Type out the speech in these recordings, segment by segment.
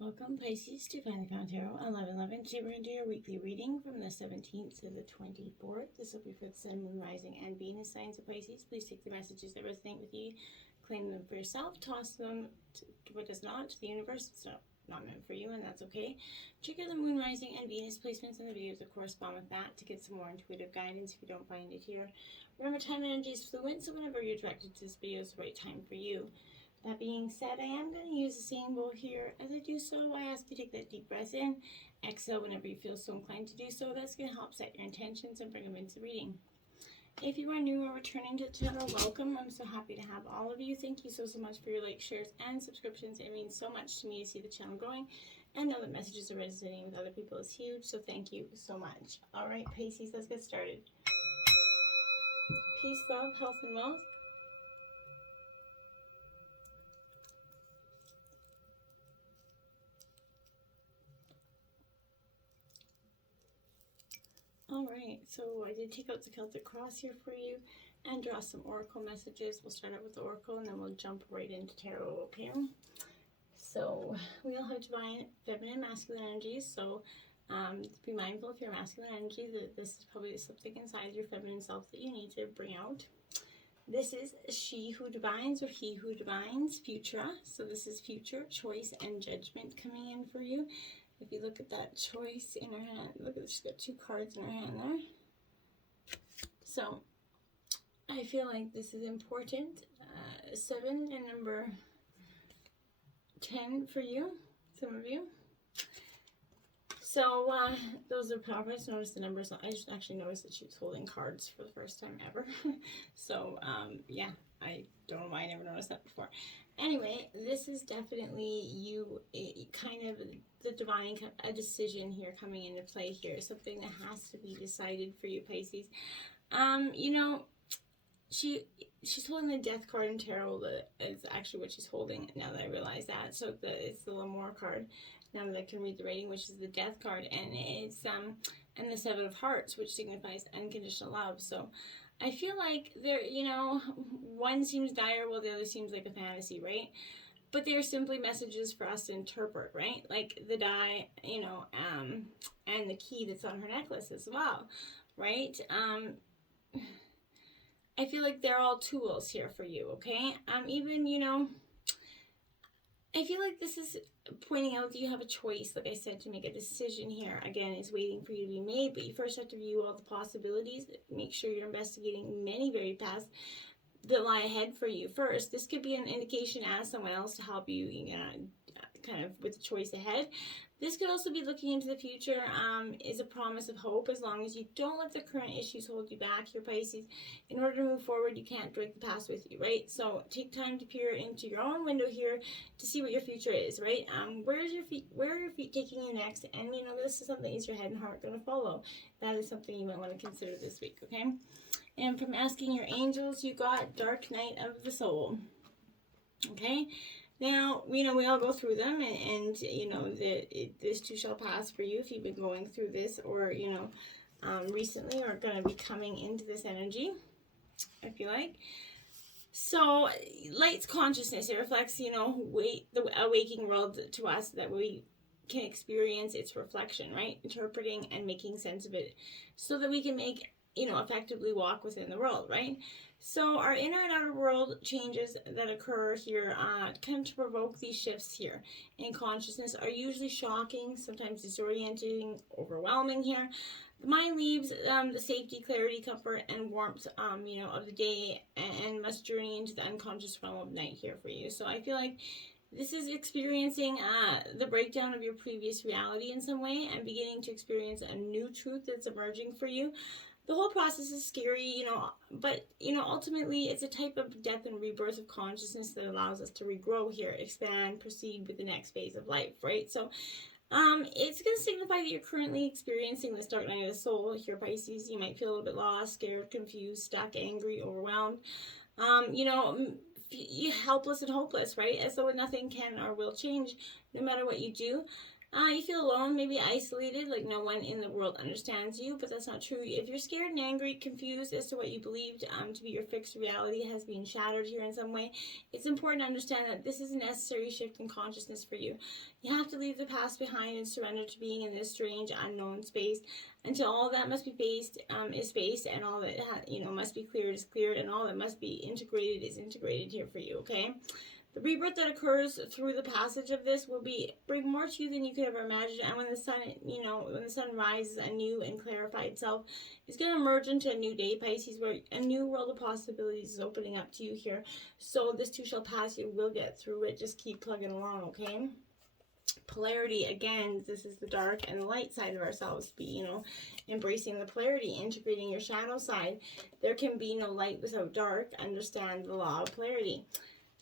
Welcome, Pisces, to Find the Count Tarot 1111. Today we're going to do your weekly reading from the 17th to the 24th. This will be for the Sun, Moon, Rising, and Venus signs of Pisces. Please take the messages that resonate with you, claim them for yourself, toss them to what does not, to the universe. It's not meant for you, and that's okay. Check out the Moon, Rising, and Venus placements in the videos that correspond with that to get some more intuitive guidance if you don't find it here. Remember, time and energy is fluid, so whenever you're directed to this video is the right time for you. That being said, I am going to use the same bowl here. As I do so, I ask you to take that deep breath in. Exhale whenever you feel so inclined to do so. That's going to help set your intentions and bring them into reading. If you are new or returning to the channel, welcome. I'm so happy to have all of you. Thank you so much for your likes, shares, and subscriptions. It means so much to me to see the channel growing and know that messages are resonating with other people is huge. So thank you so much. All right, Pisces, let's get started. Peace, love, health, and wealth. Alright, so I did take out the Celtic cross here for you and draw some oracle messages. We'll start out with the oracle and then we'll jump right into tarot, okay? So we all have divine, feminine, masculine energies, so be mindful if you're masculine energy that this is probably something inside your feminine self that you need to bring out. This is she who divines or he who divines, futura. So this is future, choice, and judgment coming in for you. If you look at that choice in her hand, look at, she's got two cards in her hand there. So I feel like this is important. 7 and number 10 for you, some of you. So those are powerful. I just noticed the numbers. I just actually noticed that she was holding cards for the first time ever. So yeah, I don't know why I never noticed that before. Anyway, this is definitely you, kind of the divine, a decision here coming into play here. Something that has to be decided for you, Pisces. You know, she's holding the Death card in tarot. That is actually what she's holding now that I realize that. So it's the L'Amour card. Now that I can read the rating, which is the Death card, and it's and the Seven of Hearts, which signifies unconditional love. So I feel like there, you know, one seems dire while the other seems like a fantasy, right? But they're simply messages for us to interpret, right? Like the die, you know, and the key that's on her necklace as well, right? I feel like they're all tools here for you, okay? Even, you know, I feel like this is pointing out that you have a choice, like I said, to make a decision here. Again, it's waiting for you to be made, but you first have to view all the possibilities. Make sure you're investigating many varied paths that lie ahead for you first. This could be an indication as someone else to help you, you know, kind of with the choice ahead. This could also be looking into the future, is a promise of hope, as long as you don't let the current issues hold you back here, Pisces. In order to move forward, you can't drag the past with you, right? So take time to peer into your own window here to see what your future is, right? Where are your feet taking you next? And you know, this is something is your head and heart going to follow. That is something you might want to consider this week, okay? And from asking your angels, you got Dark Night of the Soul, okay? Now, you know, we all go through them, and you know, this too shall pass for you if you've been going through this, or, you know, recently, or going to be coming into this energy, I feel like. So, light's consciousness, it reflects, you know, the waking world to us, that we can experience its reflection, right? Interpreting and making sense of it so that we can make, you know, effectively walk within the world, right? So our inner and outer world changes that occur here kind of to provoke these shifts here in consciousness are usually shocking, sometimes disorienting, overwhelming here. The mind leaves the safety, clarity, comfort, and warmth, you know, of the day, and must journey into the unconscious realm of night here for you. So I feel like this is experiencing the breakdown of your previous reality in some way and beginning to experience a new truth that's emerging for you. The whole process is scary, you know, but, you know, ultimately it's a type of death and rebirth of consciousness that allows us to regrow here, expand, proceed with the next phase of life, right? So it's going to signify that you're currently experiencing this dark night of the soul here, Pisces. You might feel a little bit lost, scared, confused, stuck, angry, overwhelmed, you know, helpless and hopeless, right? As though nothing can or will change no matter what you do. You feel alone, maybe isolated, like no one in the world understands you, but that's not true. If you're scared and angry, confused as to what you believed to be your fixed reality has been shattered here in some way, it's important to understand that this is a necessary shift in consciousness for you. You have to leave the past behind and surrender to being in this strange, unknown space until all that must be faced is faced, and all that must be cleared is cleared, and all that must be integrated is integrated here for you. Okay. The rebirth that occurs through the passage of this will bring more to you than you could ever imagine. And when the sun rises anew and clarified self, it's going to merge into a new day, Pisces, where a new world of possibilities is opening up to you here. So this too shall pass. You will get through it. Just keep plugging along, okay? Polarity, again, this is the dark and the light side of ourselves. Embracing the polarity, integrating your shadow side. There can be no light without dark. Understand the law of polarity.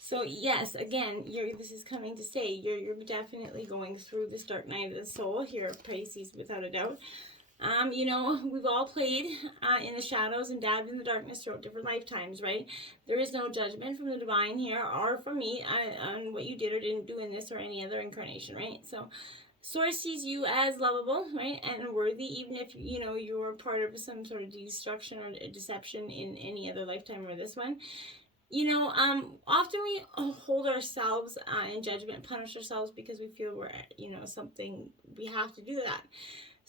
So yes, again, this is coming to say you're definitely going through this dark night of the soul here, Pisces, without a doubt. We've all played in the shadows and dabbed in the darkness throughout different lifetimes, right? There is no judgment from the divine here or from me on what you did or didn't do in this or any other incarnation, right? So Source sees you as lovable, right, and worthy, even if, you're part of some sort of destruction or deception in any other lifetime or this one. Often we hold ourselves in judgment, punish ourselves because we feel we're, something, we have to do that.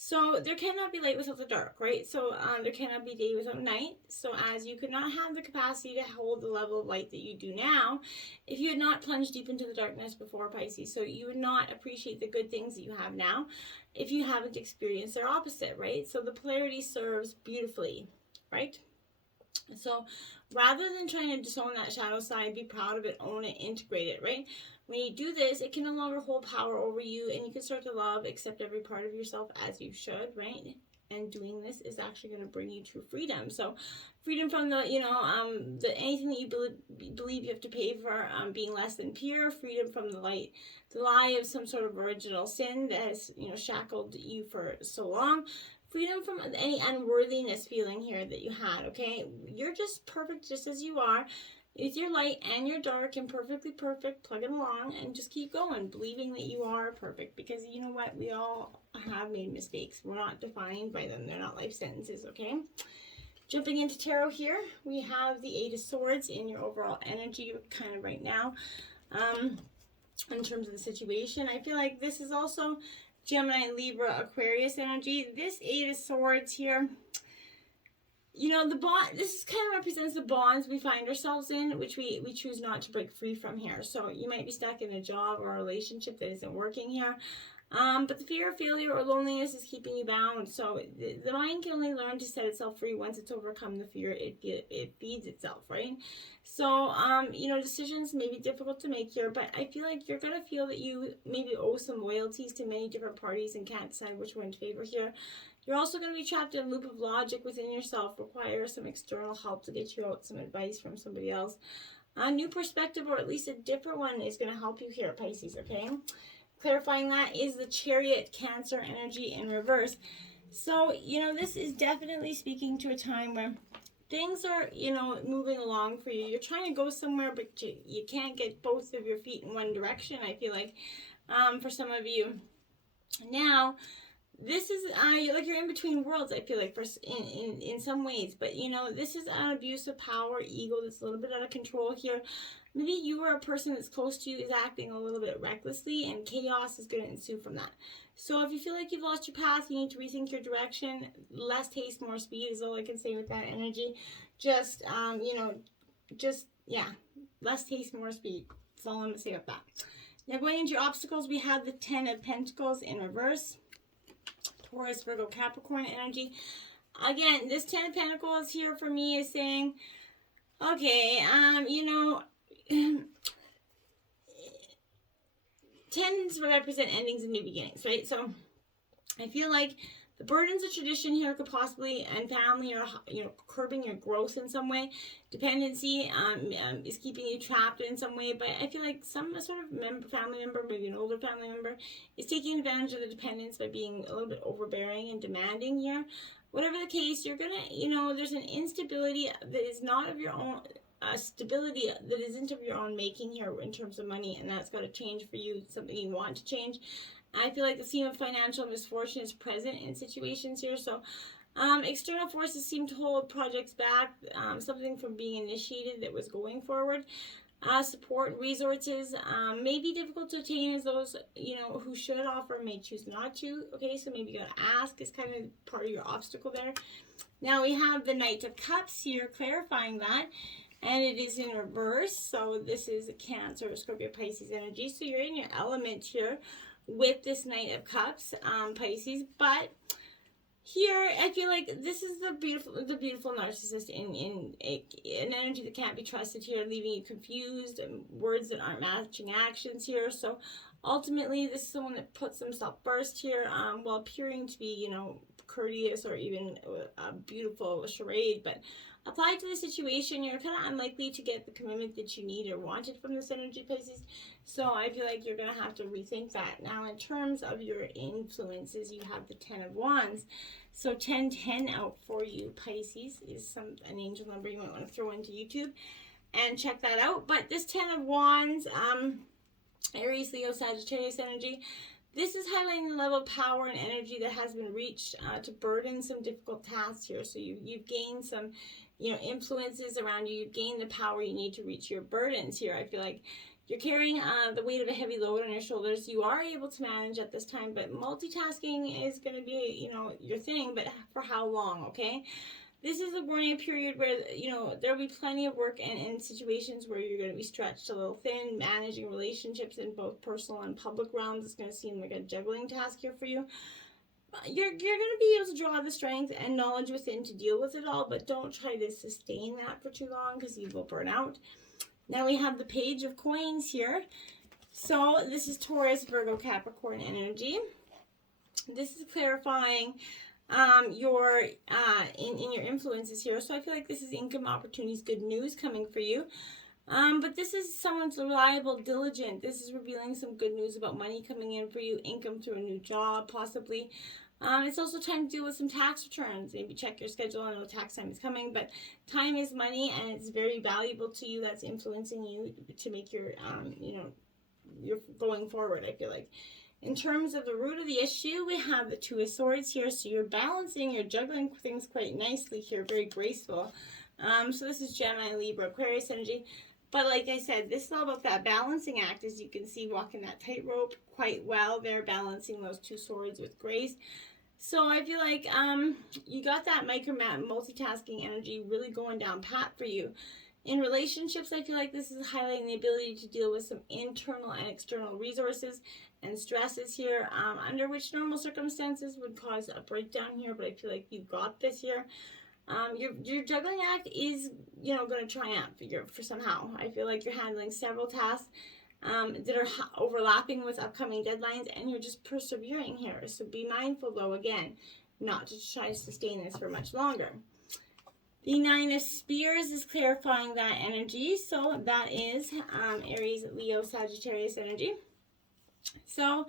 So there cannot be light without the dark, right? So there cannot be day without night. So as you could not have the capacity to hold the level of light that you do now, if you had not plunged deep into the darkness before, Pisces, so you would not appreciate the good things that you have now if you haven't experienced their opposite, right? So the polarity serves beautifully, right? So rather than trying to disown that shadow side, be proud of it, own it, integrate it, right? When you do this, it can no longer hold power over you, and you can start to love, accept every part of yourself as you should, right? And doing this is actually going to bring you true freedom. So freedom from anything that you believe you have to pay for being less than pure, freedom from the lie of some sort of original sin that has, shackled you for so long. Freedom from any unworthiness feeling here that you had, okay? You're just perfect just as you are, with your light and your dark, and perfectly perfect, plugging along, and just keep going, believing that you are perfect, because you know what? We all have made mistakes. We're not defined by them. They're not life sentences, okay? Jumping into tarot here, we have the Eight of Swords in your overall energy kind of right now. In terms of the situation, I feel like this is also Gemini, Libra, Aquarius energy. This Eight of Swords here, this kind of represents the bonds we find ourselves in, which we choose not to break free from here. So you might be stuck in a job or a relationship that isn't working here. But the fear of failure or loneliness is keeping you bound. So the mind can only learn to set itself free once it's overcome the fear it feeds itself, right? So, decisions may be difficult to make here, but I feel like you're going to feel that you maybe owe some loyalties to many different parties and can't decide which one to favor here. You're also going to be trapped in a loop of logic within yourself, require some external help to get you out, some advice from somebody else. A new perspective, or at least a different one, is going to help you here, Pisces, okay? Clarifying that is the Chariot, Cancer energy in reverse. So, this is definitely speaking to a time where things are, moving along for you. You're trying to go somewhere, but you can't get both of your feet in one direction, I feel like, for some of you. Now, this is, you're in between worlds, I feel like, in some ways. But, this is an abuse of power, ego that's a little bit out of control here. Maybe you or a person that's close to you is acting a little bit recklessly, and chaos is going to ensue from that. So if you feel like you've lost your path, you need to rethink your direction. Less haste, more speed is all I can say with that energy. Less haste, more speed. That's all I'm going to say with that. Now going into your obstacles, we have the Ten of Pentacles in reverse. Taurus, Virgo, Capricorn energy. Again, this Ten of Pentacles here for me is saying, okay, tends represent endings and new beginnings, right? So I feel like the burdens of tradition here could possibly, and family, or curbing your growth in some way. Dependency is keeping you trapped in some way. But I feel like some sort of family member, maybe an older family member, is taking advantage of the dependence by being a little bit overbearing and demanding here. Whatever the case, you're gonna, there's an instability that is not of your own, stability that isn't of your own making here in terms of money, and that's got to change for you, something you want to change. I feel like the theme of financial misfortune is present in situations here. So external forces seem to hold projects back, something from being initiated that was going forward. Support and resources may be difficult to attain, as those who should offer may choose not to. Okay, so maybe you gotta ask is kind of part of your obstacle there. Now we have the Knight of Cups here, clarifying that, and it is in reverse. So this is a Cancer, Scorpio, Pisces energy. So you're in your element here with this Knight of Cups, Pisces, but here, I feel like this is the beautiful narcissist in an energy that can't be trusted here, leaving you confused, and words that aren't matching actions here. So ultimately, this is someone that puts themselves first here, while appearing to be, courteous or even a beautiful charade. But applied to the situation, you're kind of unlikely to get the commitment that you need or wanted from this energy, Pisces. So I feel like you're going to have to rethink that. Now, in terms of your influences, you have the 10 of Wands. So 1010 out for you, Pisces, is an angel number you might want to throw into YouTube and check that out. But this 10 of Wands, Aries, Leo, Sagittarius energy, this is highlighting the level of power and energy that has been reached to burden some difficult tasks here. So you've gained some, influences around you. You've gained the power you need to reach your burdens here. I feel like you're carrying the weight of a heavy load on your shoulders. You are able to manage at this time, but multitasking is going to be, your thing, but for how long, okay? This is a warning period where, there'll be plenty of work and situations where you're going to be stretched a little thin. Managing relationships in both personal and public realms is going to seem like a juggling task here for you. You're going to be able to draw the strength and knowledge within to deal with it all, but don't try to sustain that for too long because you will burn out. Now we have the Page of Coins here. So this is Taurus, Virgo, Capricorn energy. This is clarifying your in your influences here. So I feel like this is income opportunities, good news coming for you. But this is someone's reliable, diligent. This is revealing some good news about money coming in for you, income through a new job, possibly. It's also time to deal with some tax returns. Maybe check your schedule. I know tax time is coming, but time is money, and it's very valuable to you. That's influencing you to make your, you're going forward, I feel like. In terms of the root of the issue, we have the Two of Swords here. So you're balancing, you're juggling things quite nicely here, very graceful. So this is Gemini, Libra, Aquarius energy. But like I said, this is all about that balancing act, as you can see, walking that tightrope quite well there, balancing those two swords with grace. So I feel like you got that multitasking energy really going down pat for you. In relationships, I feel like this is highlighting the ability to deal with some internal and external resources and stresses here, under which normal circumstances would cause a breakdown here, but I feel like you got this here. Your juggling act is, going to triumph for somehow. I feel like you're handling several tasks that are overlapping with upcoming deadlines, and you're just persevering here. So be mindful, though, again, not to try to sustain this for much longer. The Nine of Spears is clarifying that energy. So that is Aries, Leo, Sagittarius energy. So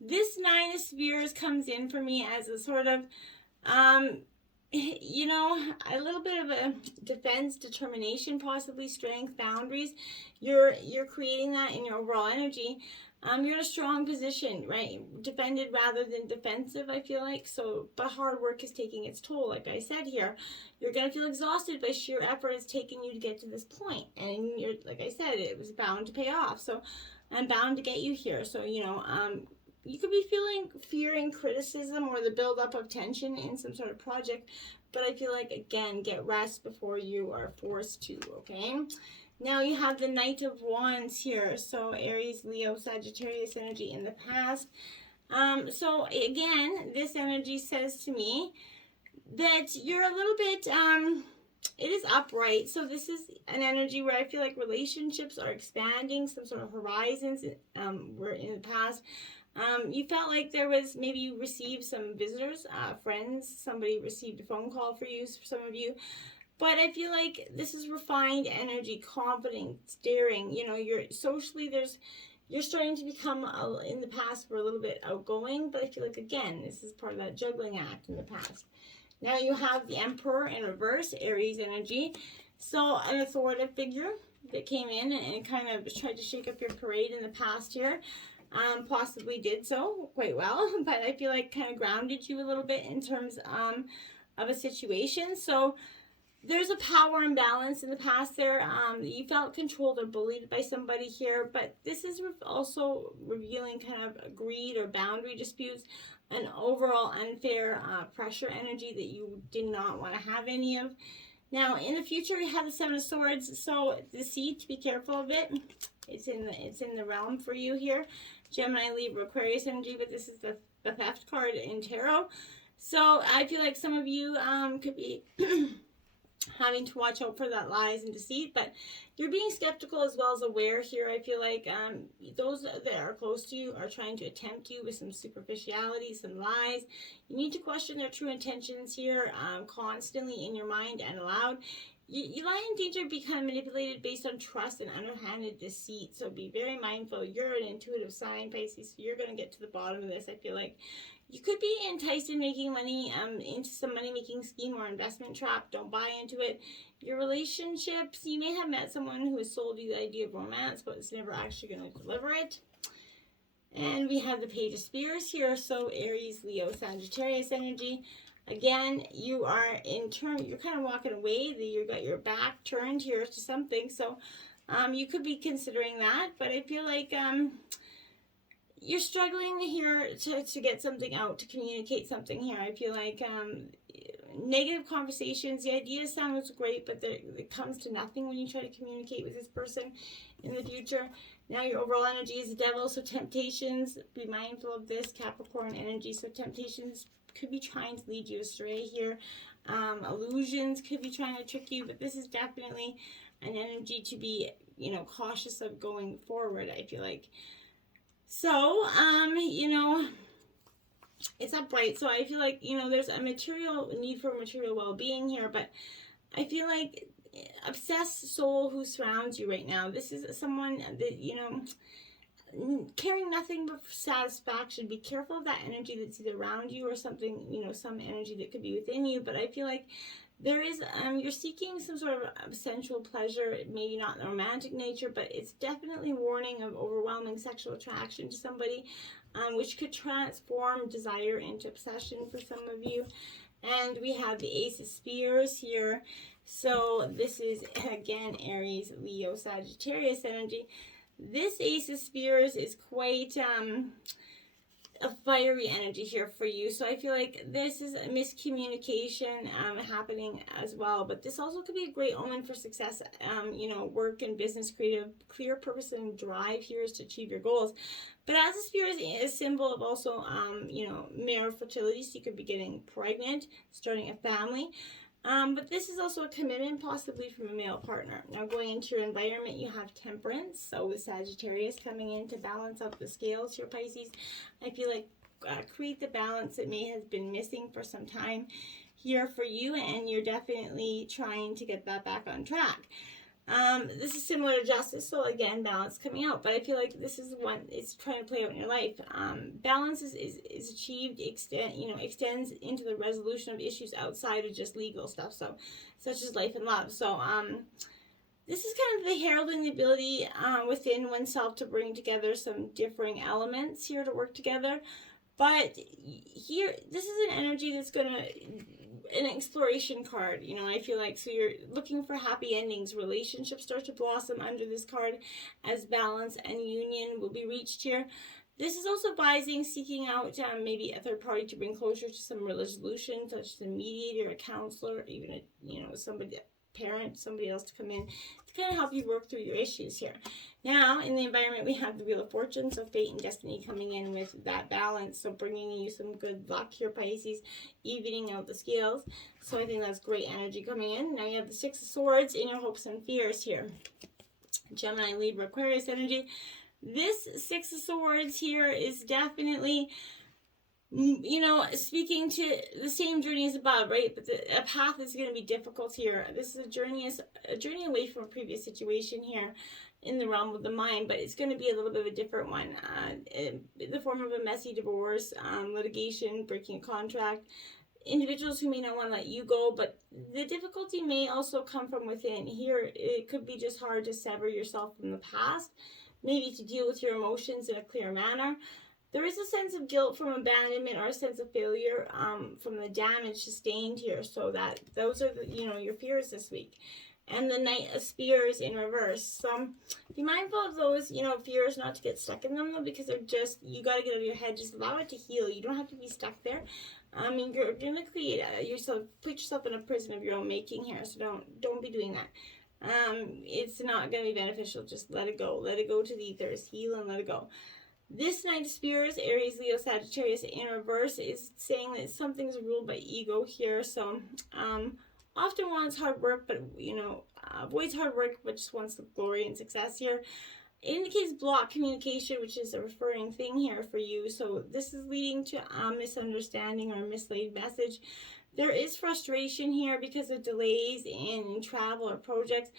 this Nine of Spears comes in for me as a sort of, a little bit of a defense, determination, possibly strength, boundaries. You're creating that in your overall energy. You're in a strong position, right? Defended rather than defensive, I feel like. So, but hard work is taking its toll, like I said here. You're going to feel exhausted by sheer effort it's taken you to get to this point. And you're, like I said, it was bound to pay off. So, I'm bound to get you here. So, you could be fearing criticism or the buildup of tension in some sort of project. But I feel like, again, get rest before you are forced to, okay? Now you have the Knight of Wands here. So Aries, Leo, Sagittarius energy in the past. So again, this energy says to me that you're a little bit, it is upright. So this is an energy where I feel like relationships are expanding, some sort of horizons were in the past. You felt like there was, maybe you received some visitors, friends, somebody received a phone call for you, for some of you. But I feel like this is refined energy, confident, daring. You're socially, you're starting to become, in the past, we're a little bit outgoing. But I feel like, again, this is part of that juggling act in the past. Now you have the Emperor in reverse, Aries energy. So an authoritative figure that came in and kind of tried to shake up your parade in the past here, possibly did so quite well, but I feel like kind of grounded you a little bit in terms of a situation. So there's a power imbalance in the past there. You felt controlled or bullied by somebody here, but this is also revealing kind of greed or boundary disputes, an overall unfair pressure energy that you did not want to have any of. Now, in the future, we have the Seven of Swords, so deceit, be careful of it. It's in the realm for you here. Gemini, Libra, Aquarius energy, but this is the theft card in tarot. So I feel like some of you could be having to watch out for that lies and deceit, but you're being skeptical as well as aware here. I feel like those that are close to you are trying to tempt you with some superficiality, some lies. You need to question their true intentions here constantly in your mind and aloud. You lie in danger of being kind of manipulated based on trust and underhanded deceit, so be very mindful. You're an intuitive sign, Pisces, so you're going to get to the bottom of this. I feel like you could be enticed in making money into some money-making scheme or investment trap. Don't buy into it. Your relationships, you may have met someone who has sold you the idea of romance, but it's never actually going to deliver it. And we have the Page of Spears here, so Aries, Leo, Sagittarius energy. Again, you are you're kind of walking away. You got your back turned here to something, so you could be considering that. But I feel like you're struggling here to get something out, to communicate something here. I feel like negative conversations, the idea sounds great, but it comes to nothing when you try to communicate with this person in the future. Now your overall energy is the Devil, so temptations, be mindful of this, Capricorn energy. So temptations could be trying to lead you astray here. Illusions could be trying to trick you, but this is definitely an energy to be, cautious of going forward, I feel like. So, it's upright. So I feel like, there's a need for material well-being here, but I feel like obsessed soul who surrounds you right now. This is someone that, caring nothing but satisfaction. Be careful of that energy that's either around you or something, some energy that could be within you. But I feel like there is, you're seeking some sort of sensual pleasure, maybe not in the romantic nature, but it's definitely warning of overwhelming sexual attraction to somebody, which could transform desire into obsession for some of you. And we have the Ace of Spears here. So this is, again, Aries, Leo, Sagittarius energy. This Ace of Spears is quite a fiery energy here for you. So I feel like this is a miscommunication happening as well. But this also could be a great omen for success, work and business, creative, clear purpose and drive here is to achieve your goals. But as a spear is a symbol of also, male fertility. So you could be getting pregnant, starting a family. But this is also a commitment, possibly from a male partner. Now, going into your environment, you have Temperance. So with Sagittarius coming in to balance up the scales here, Pisces, I feel like create the balance that may have been missing for some time here for you, and you're definitely trying to get that back on track. This is similar to Justice, so again, balance coming out, but I feel like this is one it's trying to play out in your life. Balance is achieved, extends into the resolution of issues outside of just legal stuff, so such as life and love. So this is kind of the heralding the ability within oneself to bring together some differing elements here to work together. But here, this is an energy that's an exploration card, I feel like. So you're looking for happy endings. Relationships start to blossom under this card as balance and union will be reached here. This is also advising seeking out maybe a third party to bring closure to some resolution, such as a mediator, a counselor, even somebody, a parent, somebody else to come in to kind of help you work through your issues here. Now, in the environment, we have the Wheel of Fortune, so fate and destiny coming in with that balance, so bringing you some good luck here, Pisces, evening out the scales. So I think that's great energy coming in. Now you have the Six of Swords in your hopes and fears here. Gemini, Libra, Aquarius energy. This Six of Swords here is definitely, speaking to the same journey as above, right? But a path is going to be difficult here. This is a journey away from a previous situation here in the realm of the mind, but it's going to be a little bit of a different one in the form of a messy divorce, litigation, breaking a contract. individuals who may not want to let you go, but the difficulty may also come from within. Here, it could be just hard to sever yourself from the past, maybe to deal with your emotions in a clear manner. There is a sense of guilt from abandonment or a sense of failure from the damage sustained here. So that those are the, your fears this week. And the Knight of Spears in reverse. So be mindful of those, fears, not to get stuck in them though, because they're just, you got to get out of your head. Just allow it to heal. You don't have to be stuck there. You're going to create put yourself in a prison of your own making here. So don't be doing that. It's not going to be beneficial. Just let it go. Let it go to the ethers. Heal and let it go. This Knight of Spears, Aries, Leo, Sagittarius in reverse, is saying that something's ruled by ego here. So, often wants hard work, but, avoids hard work, but just wants the glory and success here. It indicates blocked communication, which is a referring thing here for you. So, this is leading to a misunderstanding or a mislaid message. There is frustration here because of delays in travel or projects.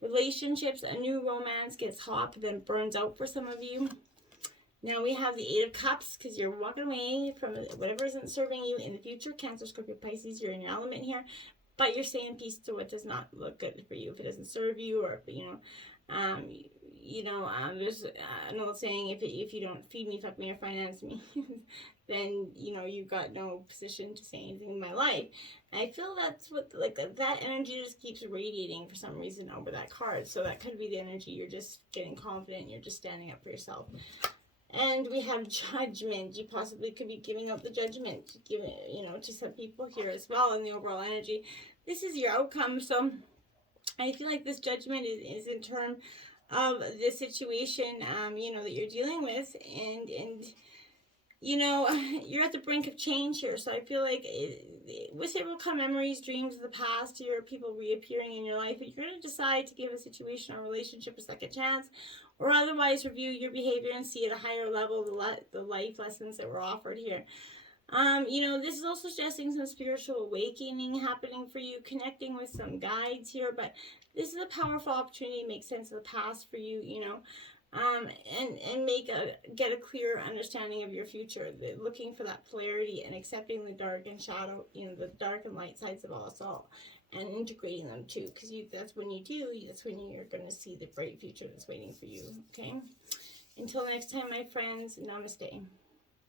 Relationships, a new romance gets hot, but then burns out for some of you. Now we have the Eight of Cups because you're walking away from whatever isn't serving you in the future. Cancer, Scorpio, Pisces, you're in your element here. But you're saying peace to what does not look good for you. If it doesn't serve you, or there's an old saying, if you don't feed me, fuck me, or finance me, then, you've got no position to say anything in my life. And I feel that's what, that energy just keeps radiating for some reason over that card. So that could be the energy. You're just getting confident. You're just standing up for yourself. And we have Judgment. You possibly could be giving up the judgment, to some people here as well in the overall energy. This is your outcome. So I feel like this judgment is in terms of the situation, that you're dealing with. And you're at the brink of change here. So I feel like with it will come memories, dreams of the past here, people reappearing in your life. But you're going to decide to give a situation or relationship a second chance, or otherwise review your behavior and see at a higher level the life lessons that were offered here. This is also suggesting some spiritual awakening happening for you, connecting with some guides here, but this is a powerful opportunity to make sense of the past for you, and get a clear understanding of your future, looking for that polarity and accepting the dark and shadow, the dark and light sides of us all, and integrating them too, because that's when you're going to see the bright future that's waiting for you. Okay, until next time, my friends, namaste.